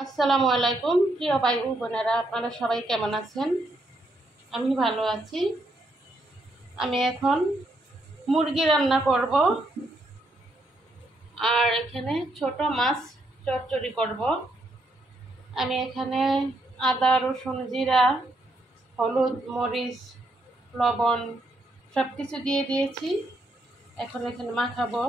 আসসালামু আলাইকুম প্রিয় ভাই ও বোনেরা, আপনারা সবাই কেমন আছেন? আমি ভালো আছি। আমি এখন মুরগি রান্না করব, আর এখানে ছোট মাছ চচ্চড়ি করব। আমি এখানে আদা, রসুন, জিরা, হলুদ, মরিচ, লবণ সব কিছু দিয়ে দিয়েছি। এখন এখানে মাখাবো।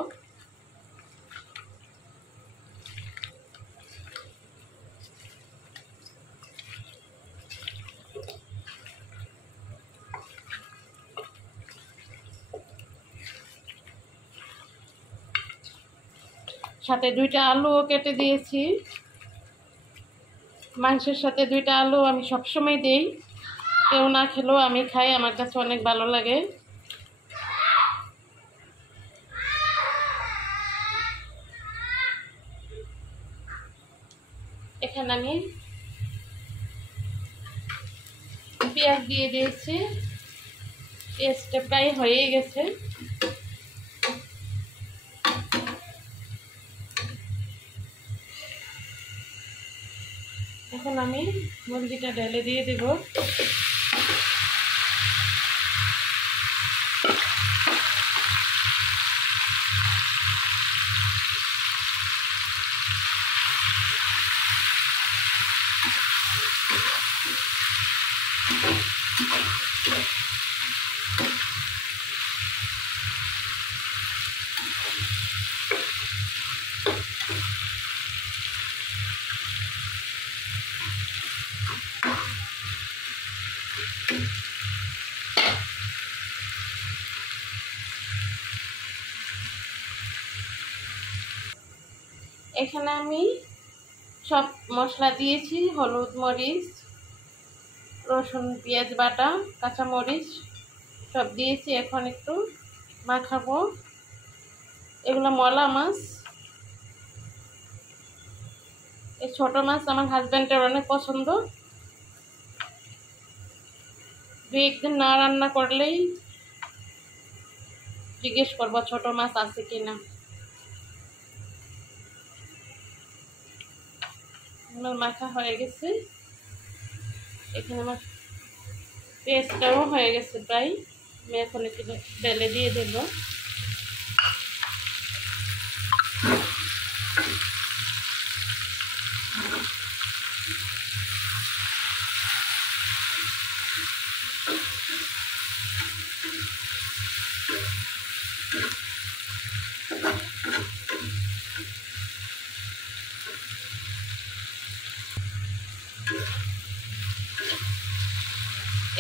সাথে দুইটা আলুও কেটে দিয়েছি। মাংসের সাথে দুইটা আলু আমি সবসময় দিই, কেউ না খেলেও আমি খাই, আমার কাছে অনেক ভালো লাগে। এখানে আমি পেঁয়াজ দিয়ে দিয়েছি। পেঁয়াজটা প্রায় হয়ে গেছে। এখন আমি মুরগিটা ঢেলে দিয়ে দেব। এখানে আমি সব মশলা দিয়েছি, হলুদ, মরিচ, রসুন, পেঁয়াজ বাটা, কাঁচা মরিচ সব দিয়েছি। এখন একটু মাখাবো। এগুলো মলা মাছ। এই ছোট মাছ আমার হাজব্যান্ডের অনেক পছন্দ। দু একদিন না রান্না করলেই জিজ্ঞেস করবো ছোট মাছ আছে কিনা। আমার মাখা হয়ে গেছে। এখানে আমার পেস্টটাও হয়ে গেছে প্রায়। আমি এখন একটু ঢেলে দিয়ে দেব।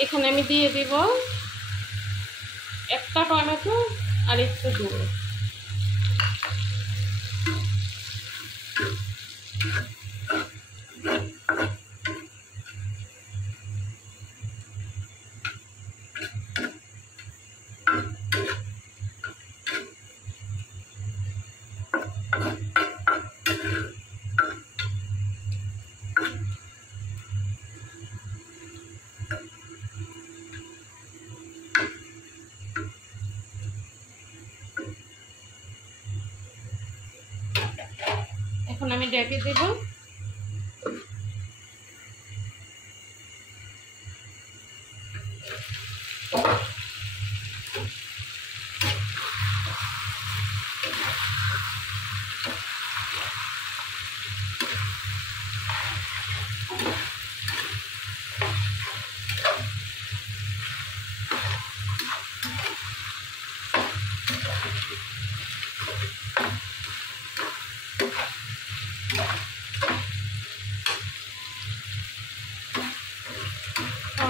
এখানে আমি দিয়ে দিব একটা টমেটো আর একটু গুঁড়ো। এখন আমি ঢেকে দেব।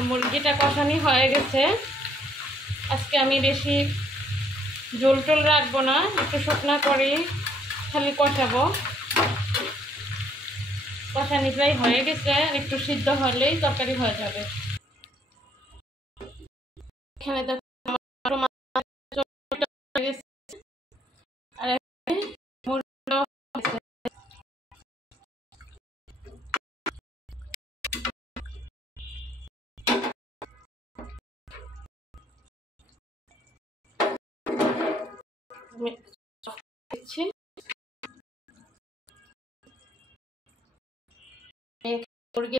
মুরগিটা কষানি হয়ে গেছে। আজকে আমি বেশি ঝোল টোল রাখবো না, একটু শুকনা করে খালি কষাবো। কষানি প্রায় হয়ে গেছে, একটু সিদ্ধ হলেই তরকারি হয়ে যাবে। এখানে দেখো আর মুরগিটাও হয়েছে। আমি দিচ্ছি। মুরগি